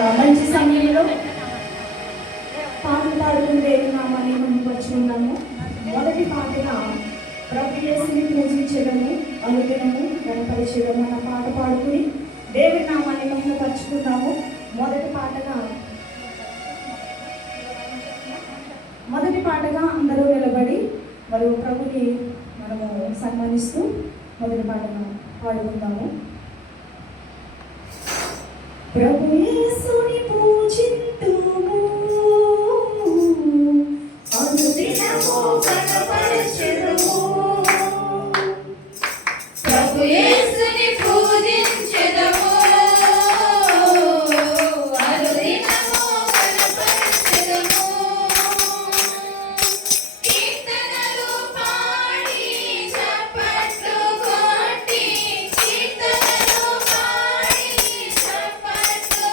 మంచి సమయంలో పాటలు పాడుకుంటే నామాన్ని మహిమపరిచి ఉన్నాము. మొదటి పాటగా ప్రభు యేసుని పూజించడము, అనుదినము కనపరిచడము అన్న పాట పాడుకుని దేవుని నామాన్ని మహిమపరుచుకున్నాము. మొదటి పాటగా అందరూ నిలబడి మరియు ప్రభుని మనము సన్మానిస్తూ మొదటి పాటను పాడుకుందాము. ప్రభు యేసుని పూజింతుము, అనుదినము కనపరచెదము. ప్రభు యేసుని పూజించెదము, అనుదినము కనపరచెదము. కీర్తనలు పాడి చప్పట్లు కొట్టి, కీర్తనలు పాడి చప్పట్లు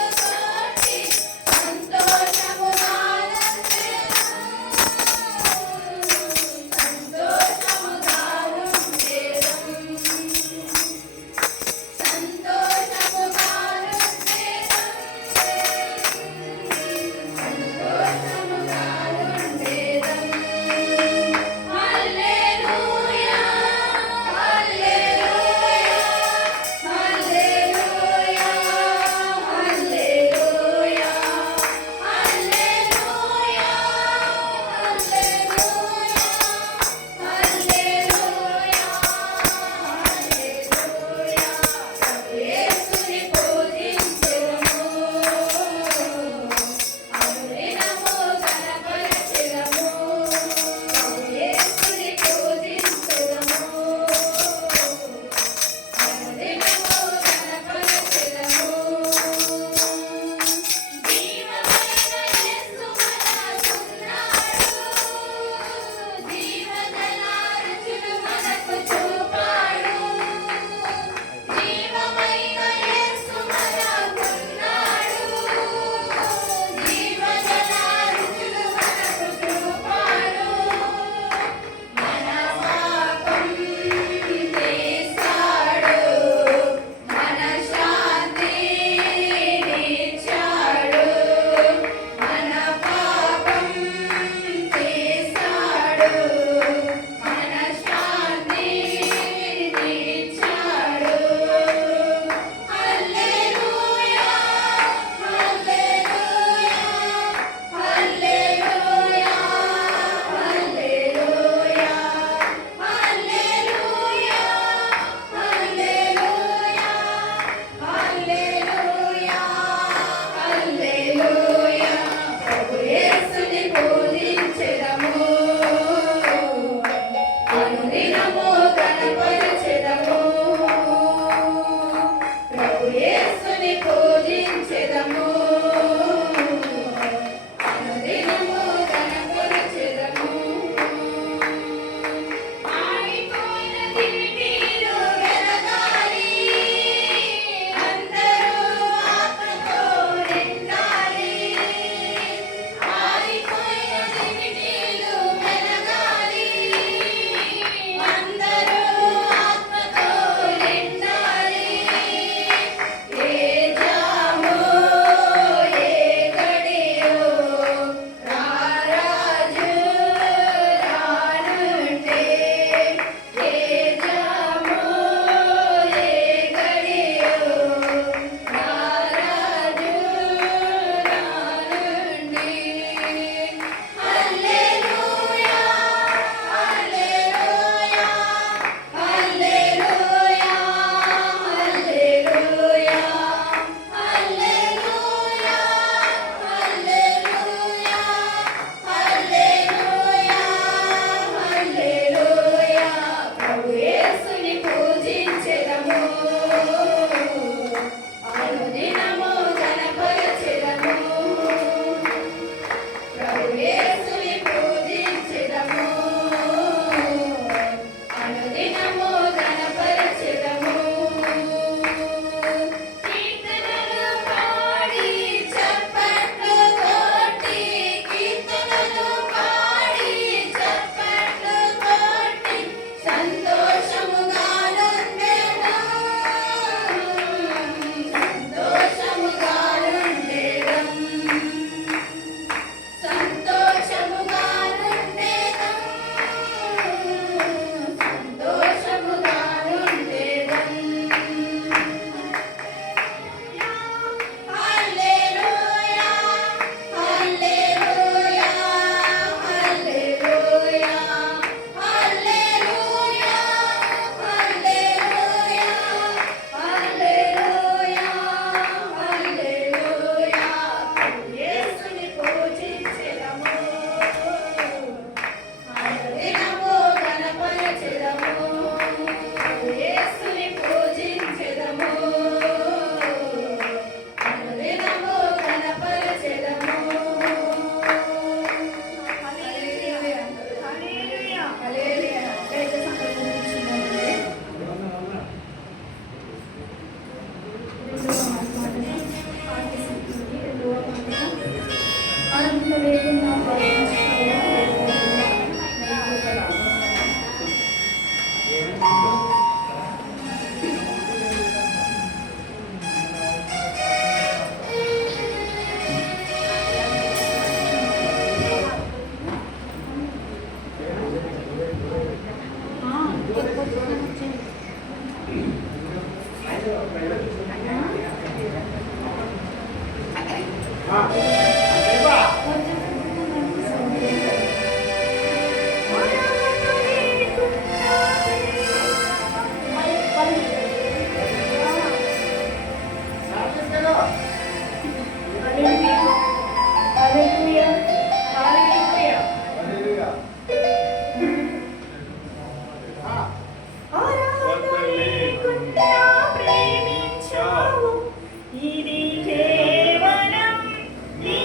ఇది కేవలం ఈ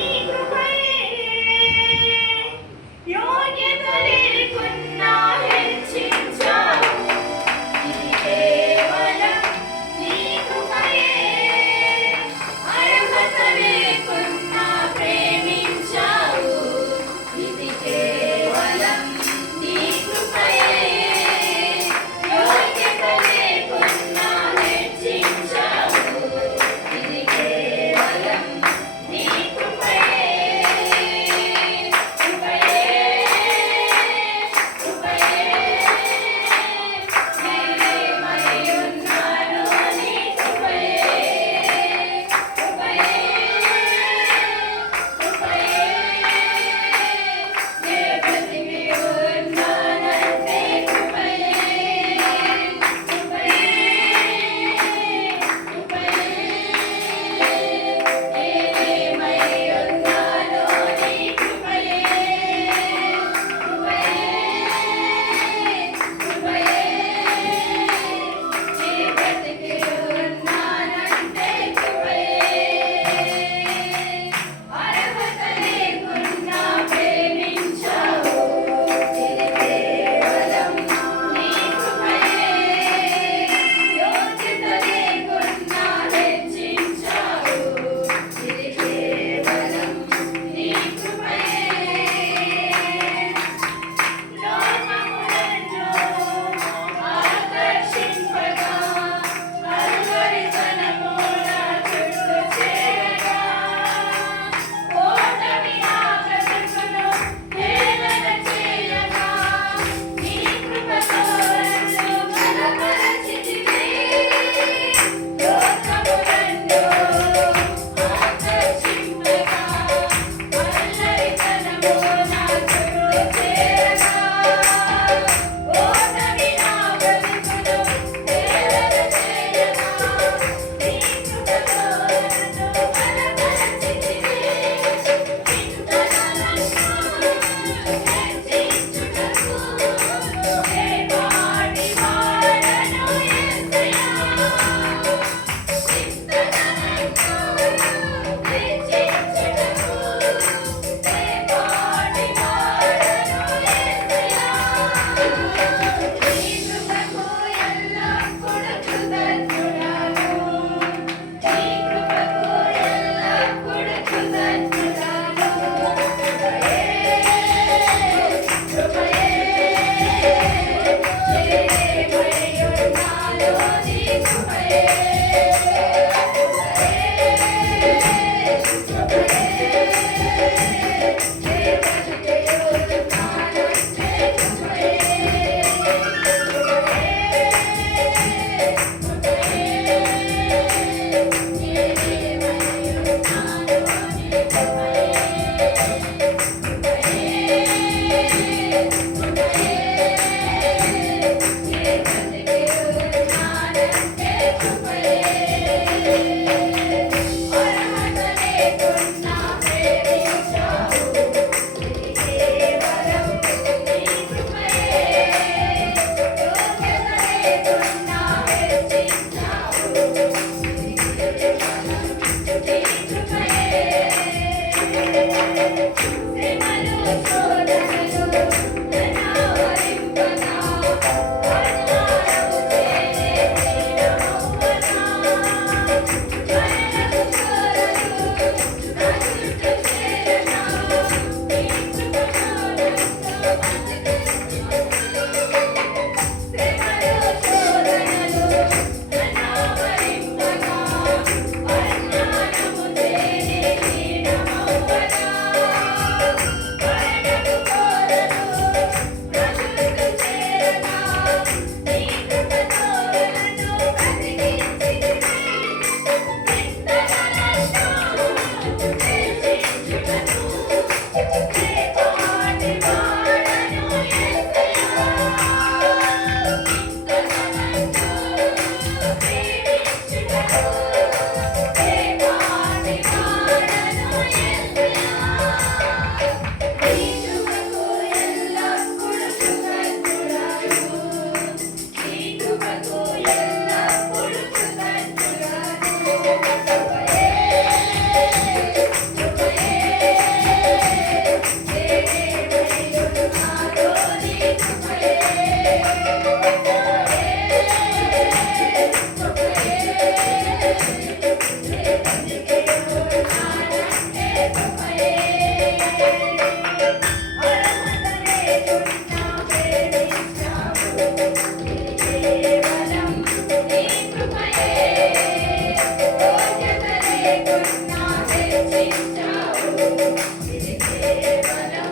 ఇది కేవలం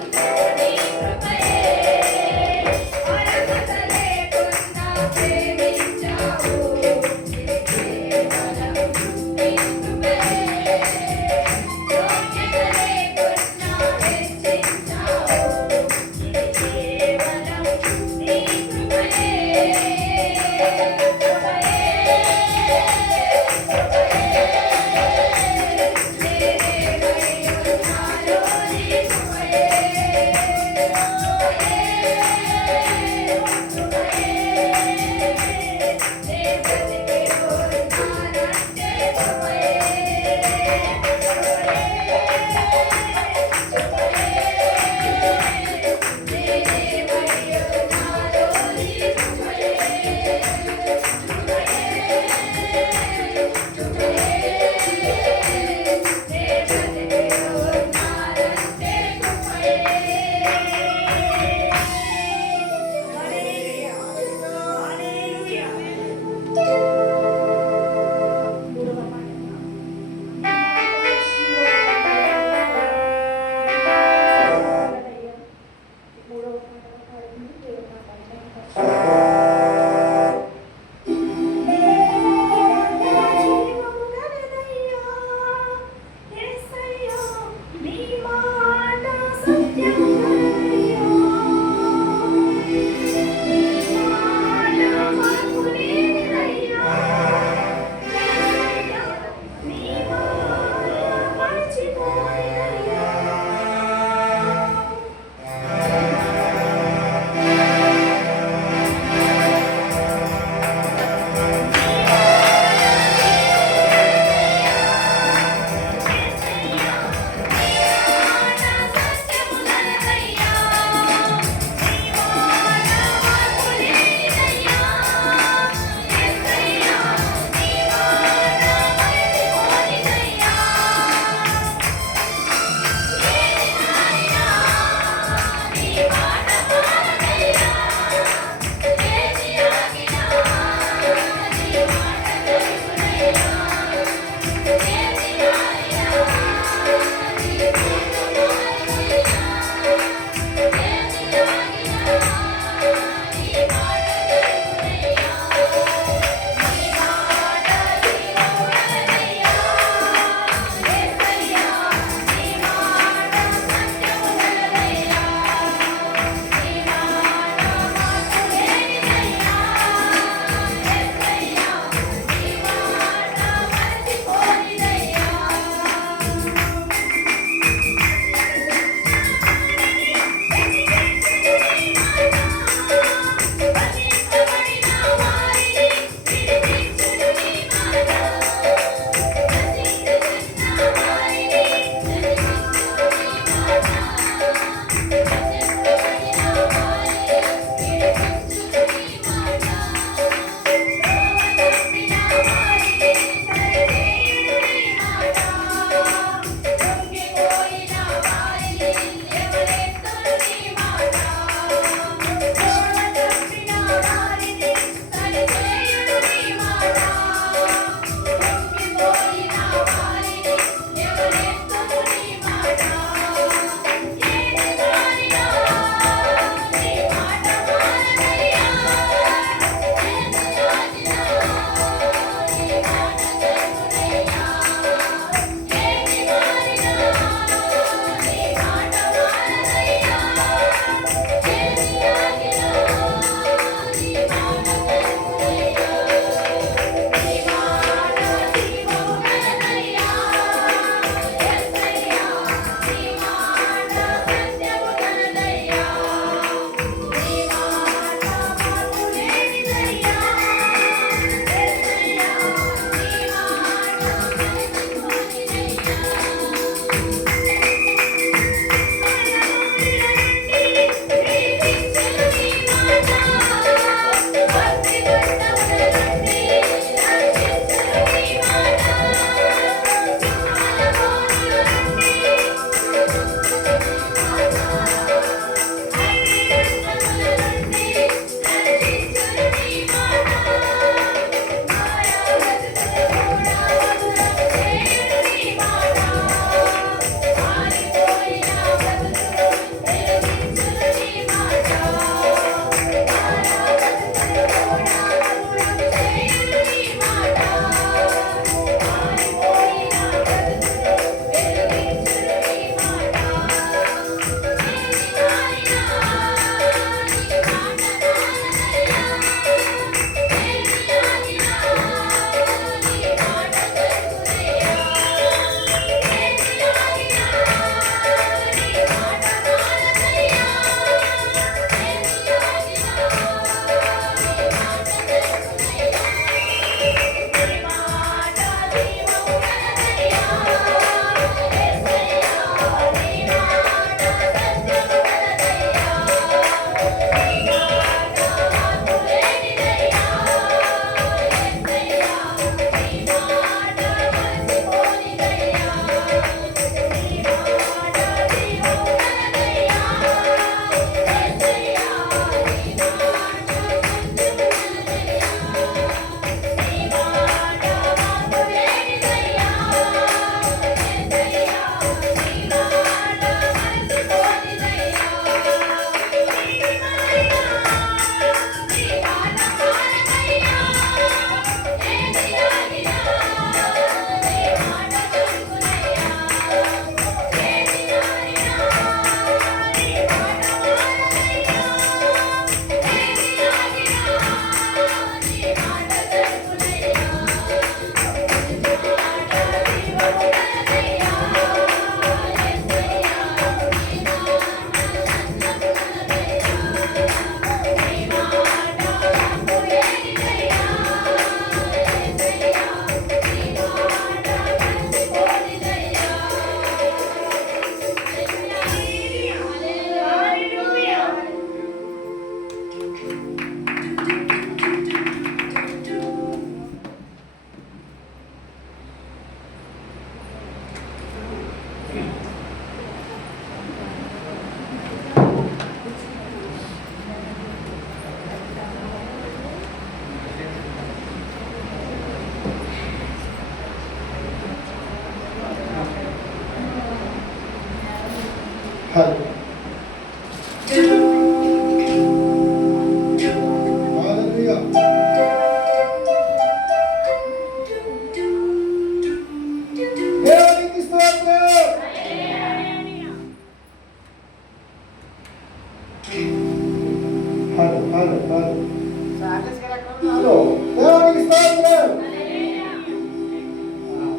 నీ కృపయే. అర్హత లేకున్నా ప్రేమించావు. ఇది కేవలం నీ కృపయే. యోగ్యత లేకున్నా హెచ్చించావు. ఇది కేవలం నీ కృపయే. కృపయే, కృపయే. నేనే బడి ఉన్నాను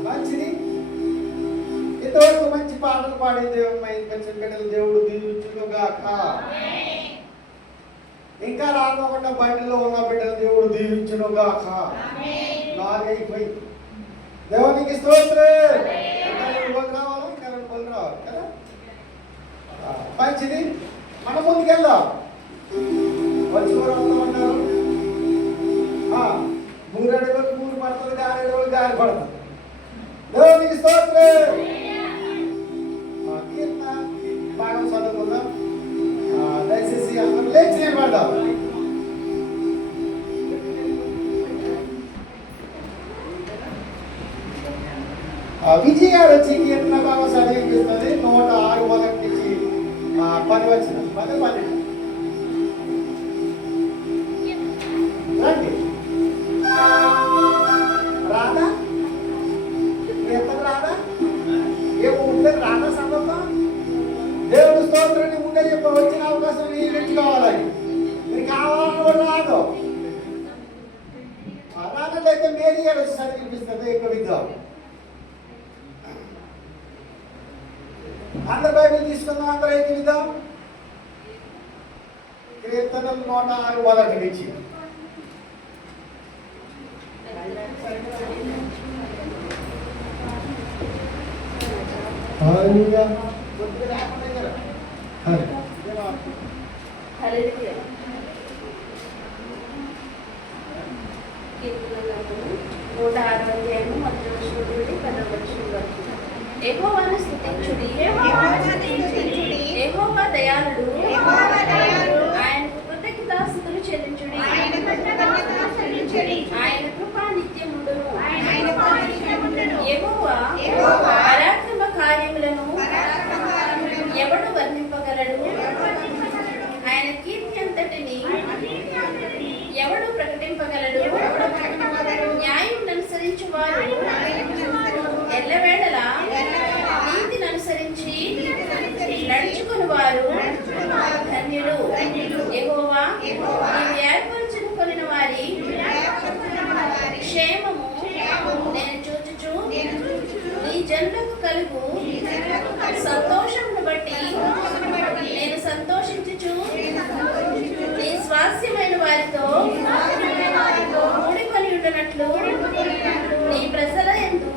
మంచిది. ఇంతవరకు మంచి పాటలు పాడే దేవుడు బిడ్డలు దేవుడు దీవించుగాక. ఇంకా రాకుండా బండిలో ఉన్న బిడ్డలు దేవుడు దీవించుగాక. నాగైపోయి దేవునికి స్తోత్రం. రావాలి, కరెంట్ బల్ రావాలి కదా. మంచిది, మన ముందుకెళ్దాం. వచ్చి కూడా వస్తామన్నారు. 3 అడుగులు 3 పడుతుంది, 6 అడుగులు గాలి పడుతుంది. దేవునికి స్తోత్రం. కీర్తన భాగం చదువుకుందాం. దయచేసి అందరూ లేచి నిలబడదాం. విజయాడు వచ్చి కీర్తన భాగం చదివిస్తుంది. 106 మొదటి నుంచి 10 వచ్చిన 10, 12 రండి. రాదా కీర్తన రాదా? ఏమో ఉండేది రాదా సందర్భం. దేవుడు స్తోత్రాన్ని ముందే చెప్ప వచ్చిన అవకాశం నేర్చుకోవాలని. మీరు కావాలని కూడా రాదు. రానట్లయితే మేరీ గారు వచ్చి చదివిపిస్తుంది. ఎక్కువ విద్దాం. అందరు బైబిల్ తీసుకుందాం. అందరూ అయితే విద్దాం. కీర్తనలు 106 మొదటి నుంచి. హల్లెలూయా. హల్లెలూయా. కీర్తన గ్రంథము 106వ అధ్యాయము 10వ వచనం నుండి 10వ వచనం వరకు. యెహోవాను స్తుతించుడి, యెహోవా దయాళుడు, ఆయనకు కృతజ్ఞతాస్తుతులు చెల్లించుడి. ఆయన కృప నిత్యముండును. యెహోవా పరాక్రమ కార్యములను ఎవడు వర్ణింపగలడు? ఆయన కీర్తి అంతటిని ఎవడు ప్రకటింపగలడు? న్యాయం అనుసరించు వారు ఎల్లవేళలా నీతిని అనుసరించి నడుచుకుని వారు ధన్యులు. యెహోవా నీవు ఏర్పరచుకొనిన వారి క్షేమము నేను చూచుచు నీ జనులకు కలుగు సంతోషమును బట్టి నేను సంతోషించుచు నీ స్వాస్యమైన వారితో కూడికొని ఉండనట్లు నీ ప్రజల యందు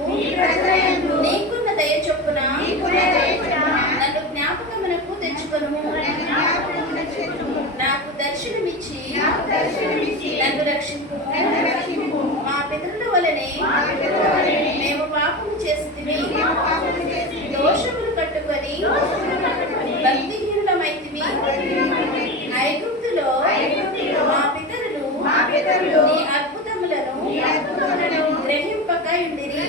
నీకున్న దయ చొప్పున నన్ను జ్ఞాపకమునకు తెచ్చుకొనుము. నాకు దర్శనమిచ్చి నన్ను రక్షింపుము. మా పితరుల వలనే మేము పాపము చేసితిమి, దోషములు కట్టుకొని భక్తిహీనులమైతిమి. ఐగుప్తులో మా పితరులు నీ అద్భుతములను గ్రహింపక ఉండిరి.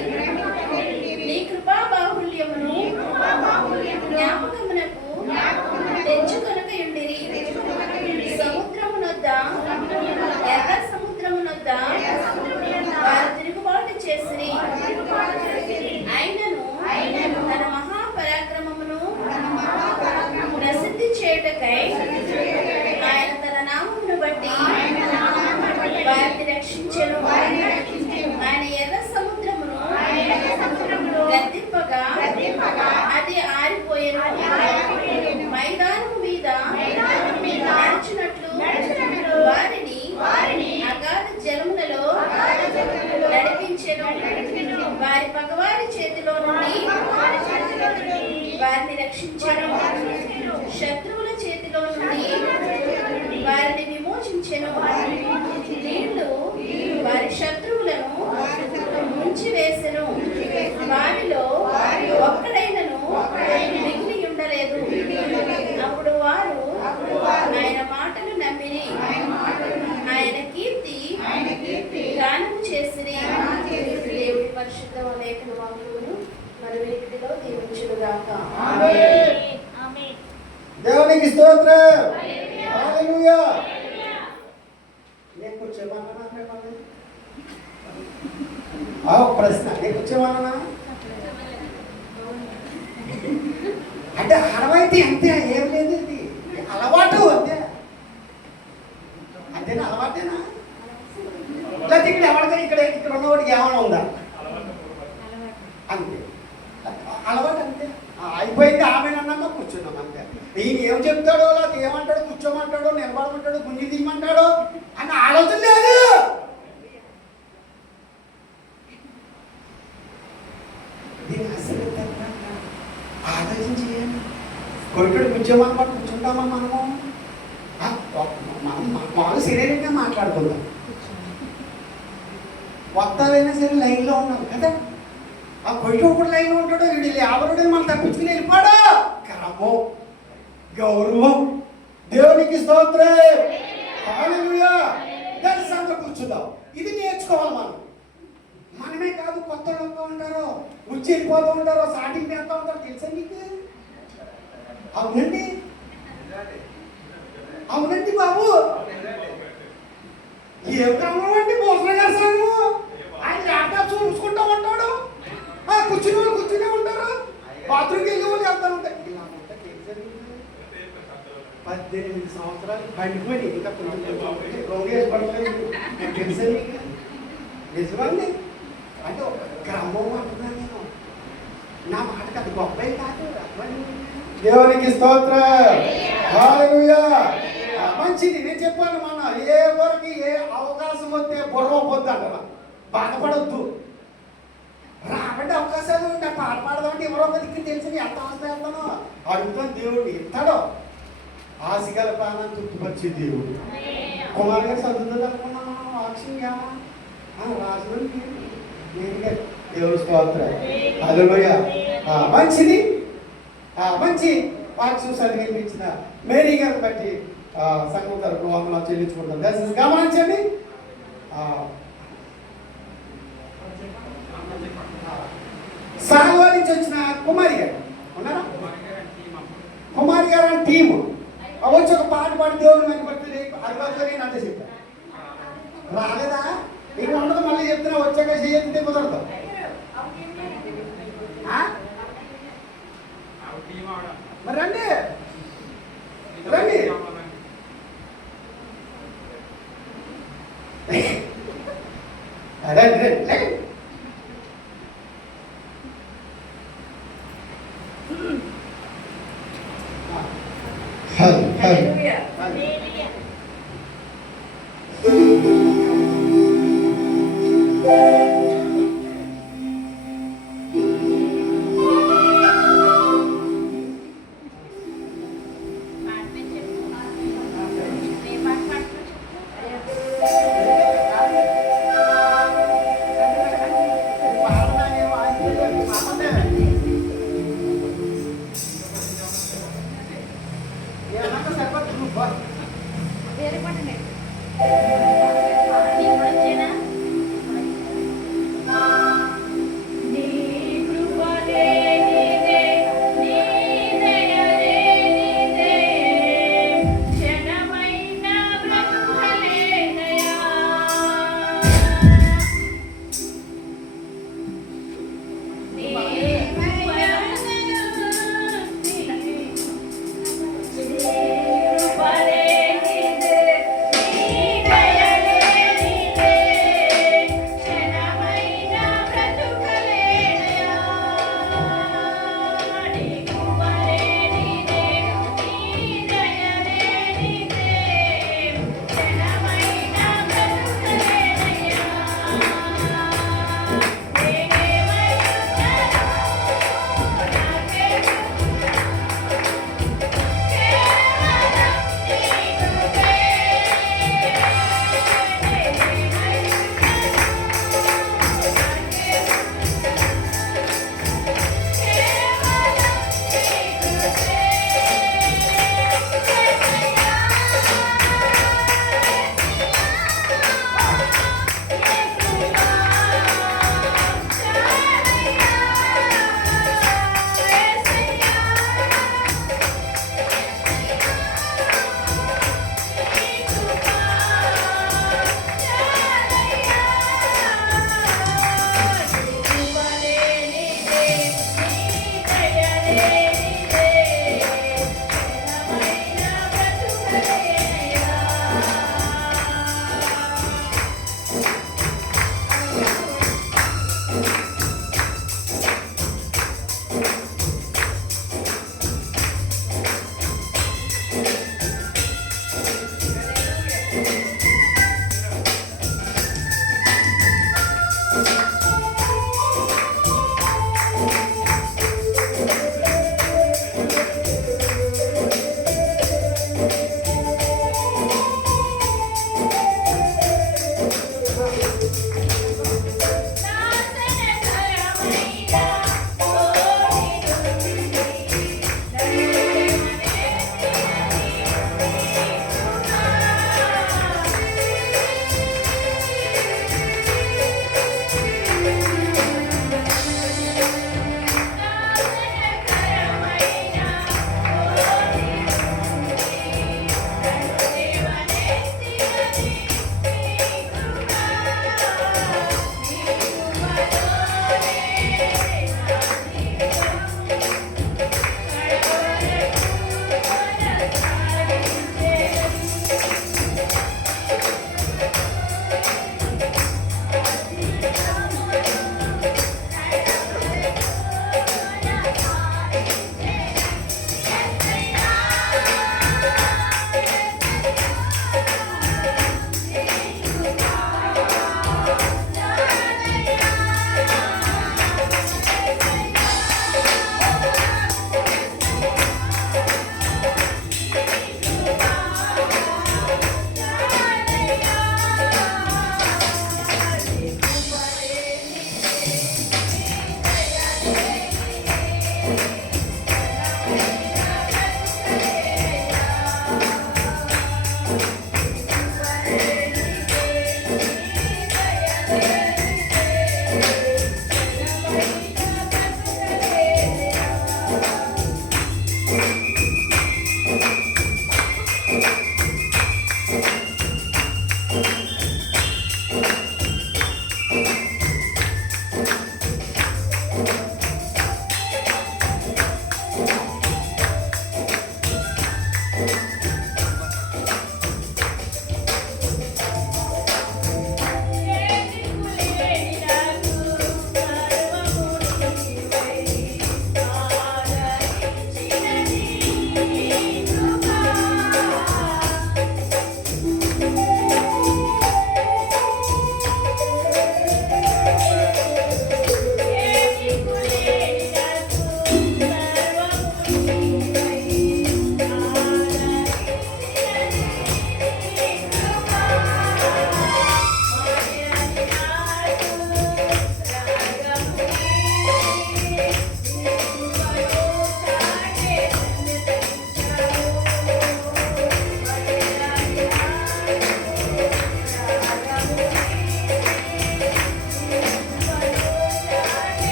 నీ కృపా బాహుల్యమును జ్ఞాపకమునకు తెచ్చుకొనక ఉండిరి. సముద్రమునొద్ద ఎర్ర సముద్రమునొద్ద వారు తిరుగుబాటు చేసిరి. ఆయనను తన మహాపరాక్రమమును ప్రసిద్ధి చేయుటకై ఆయన తన నామమును బట్టి వారిని రక్షించెను. ఆయన ఎర్ర సముద్రమును గద్దింపగా అది ఆరిపోయెను. మైదానము మీద నడుచునట్లు వారిని అగాధ జలములలో నడిపించెను. వారి పగవారి చేతిలో నుండి వారిని రక్షించెను. శత్రువుల చేతిలో నుండి వారిని విమోచించెను. నీళ్లు వారి శత్రువులను ముంచివేసెను. వారిలో ఒక్కడైనను మిగిలి ఉండలేదు. అప్పుడు వారు ఆయన మాటలు నమ్మిరి. ఆయన కీర్తి గానము చేసిరి. దేవుడి పరిశుద్ధ లేఖన వాక్యమును మన వీటిలో దీవించుగాక. ఆమేన్. దేవునికి స్తోత్రం. హల్లెలూయా. నేను కూర్చోమన్నా ప్రశ్న, నేను కూర్చోమన్నా అంటే అలవాటు అంతే, ఏం లేదు, ఇది అలవాటు అంతే. అంతేనా? అలవాటేనా? లేకపోతే ఇక్కడ ఎవరికైనా ఇక్కడ ఉన్నవాడికి ఏమైనా ఉందా? అంతే, అలవాటు అంతే. అయిపోయింది, ఆమె అన్నామా కూర్చున్నాం అంతే. ఈయన ఏం చెప్తాడో, లేకపోతే ఏమంటాడో, కూర్చోమంటాడో, నిలబడమంటాడో, గుంజి తీయమంటాడో అన్న ఆలోచన లేదు. దీన్ని అసలు ఆలోచించి కొడుకుడు కూర్చోమన్నమాట కూర్చుంటామా మనము? మనం మామూలు శరీరంగా మాట్లాడుకుందాం. వస్తాలైనా సరే లైన్లో ఉన్నాం కదా. ఆ కొడుకు ఒకటి లైన్లో ఉంటాడు, వీడు ఎవరుడని మనం తప్పించుకుని వెళ్ళిపోడా. క్రమం, గౌరవం. దేవునికి స్తోత్రం. హల్లెలూయా. కలిసి అందరూ కూర్చుందాం. ఇది నేర్చుకోవాలి మనం. మనమే కాదు, కొత్త వస్తూ ఉంటారు, వచ్చి వెళ్ళిపోతూ ఉంటారు, స్టార్టింగ్ చేస్తూ ఉంటారు. తెలుసా మీకు? అవునండి, అవునండి బాబు. ఏం క్రమం అండి? భోజనం చేస్తాను, ఆయన ల్యాప్టాప్ చూసుకుంటూ ఉంటాడు, కూర్చుని వాళ్ళు కూర్చునే ఉంటారు, బాత్రూమ్కి వెళ్ళి వాళ్ళు వెళ్తా ఉంటారు. 18 సంవత్సరాలు పండిపోయి ఇంకా తెలుసా మీకు? నిజమండి. అంటే ఒక క్రమం అంటున్నాను నేను. నా మాటకి అది గొప్ప కాదు. దేవునికి స్తోత్రం. హల్లెలూయా. మంచిది. నేను చెప్పాను మన ఏ వరకు ఏ అవకాశం వస్తే బుర్ర పొద్దు అంటారా, బాధపడొద్దు. రాబట్టి అవకాశాలు ఉంటే పాట పాడదామంటే ఎవరో ఒకరికి తెలిసి ఎంత అవస్థ వెళ్తానో అడుగుతాను. దేవుడు ఇస్తాడో. ఆశగల ప్రాణాన్ని తృప్తిపరిచే దేవుడు. కుమార్ గారు చదువుతుంది అనుకున్నాను, వాక్సింగ్ రాజు దేవుడు స్తోత్రం. హల్లెలూయా. మంచిది. మంచి వాక్యం చదివించిన మేరీ గారిని బట్టి సంఘం తరపు వందనాలు చెల్లించుకుంటాం. దయచేసి గమనించండి. సాగో నుంచి వచ్చిన కుమారి గారు ఉన్నారా? కుమారి గారు అని టీము వచ్చి ఒక పాట పాడి దేవుడు మనకి పడుతుంది. అది నేను అంటే చెప్పాను. రాలేదా? ఇక్కడ ఉండదు. మళ్ళీ చెప్తున్నా, వచ్చాక చేయొద్దే కుదరదు. మరి రండి రండి. రండి రండి. ప్రేమించావు